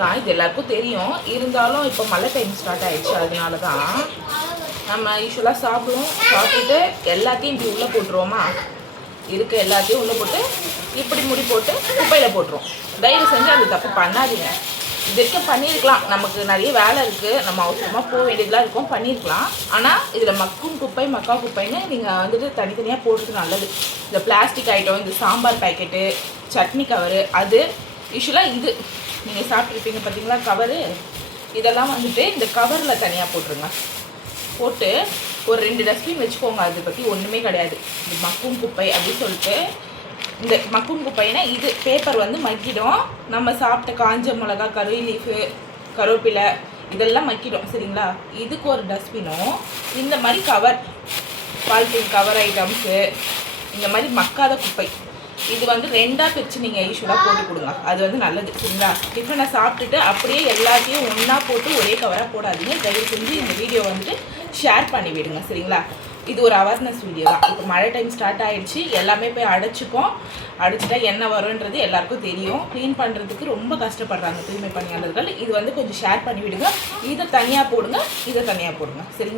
தான், இது எல்லாருக்கும் தெரியும். இருந்தாலும் இப்போ மழை டைம் ஸ்டார்ட் ஆயிடுச்சு, அதனால தான் நம்ம யூஸ்வலாக சாப்பிட்டுட்டு எல்லாத்தையும் இப்படி உள்ளே போட்டுருவோமா, இருக்க எல்லாத்தையும் உள்ளே போட்டு இப்படி முடி போட்டு குப்பையில் போட்டுருவோம். தயவு செஞ்சு அது தப்பு பண்ணாதீங்க. இது வரைக்கும் பண்ணியிருக்கலாம், நமக்கு நிறைய வேலை இருக்குது, நம்ம அவசரமாக போக வேண்டியதெல்லாம் இருக்கும், பண்ணியிருக்கலாம். ஆனால் இதில் மக்கும் குப்பை மக்கா குப்பைன்னு நீங்கள் வந்துட்டு தனித்தனியாக போடுறது நல்லது. இந்த பிளாஸ்டிக் ஐட்டம், இந்த சாம்பார் பேக்கெட்டு, சட்னி கவரு, அது யூஸ்வலாக இது நீங்கள் சாப்பிட்ருப்பீங்க பார்த்தீங்களா கவரு, இதெல்லாம் வந்துட்டு இந்த கவரில் தனியாக போட்டுருங்க. போட்டு ஒரு 2 டஸ்ட்பின் வச்சுக்கோங்க. அதை பற்றி ஒன்றுமே கிடையாது. இந்த மக்கும் குப்பை அப்படின்னு சொல்லிட்டு, இந்த மக்கும் குப்பைனா இது பேப்பர் வந்து மக்கிடும். நம்ம சாப்பிட்ட காஞ்ச மிளகா, கறி லீஃபு, கருவேப்பிலை இதெல்லாம் மக்கிடும், சரிங்களா. இதுக்கு ஒரு டஸ்ட்பினும், இந்த மாதிரி கவர், பாலித்தீன் கவர் ஐட்டம்ஸு, இந்த மாதிரி மக்காத குப்பை, இது வந்து 2ஆக பிரித்து நீங்கள் யூஸ்வலாக போட்டு கொடுங்க. அது வந்து நல்லது, சரிங்களா. டிஃபனை சாப்பிட்டுட்டு அப்படியே எல்லாத்தையும் ஒன்றா போட்டு ஒரே கவராக போடாதீங்க. தயவு செஞ்சு இந்த வீடியோ வந்துட்டு ஷேர் பண்ணி விடுங்க, சரிங்களா. இது ஒரு அவேர்னஸ் வீடியோ தான். இப்போ மழை டைம் ஸ்டார்ட் ஆகிடுச்சு, எல்லாமே போய் அடிச்சுட்டா என்ன வரும்ன்றது எல்லாருக்கும் தெரியும். க்ளீன் பண்ணுறதுக்கு ரொம்ப கஷ்டப்படுறாங்க தூய்மை பணியாளர்கள். இது வந்து கொஞ்சம் ஷேர் பண்ணி விடுங்க. இதை தனியாக போடுங்க, இதை தனியாக போடுங்க, சரிங்களா.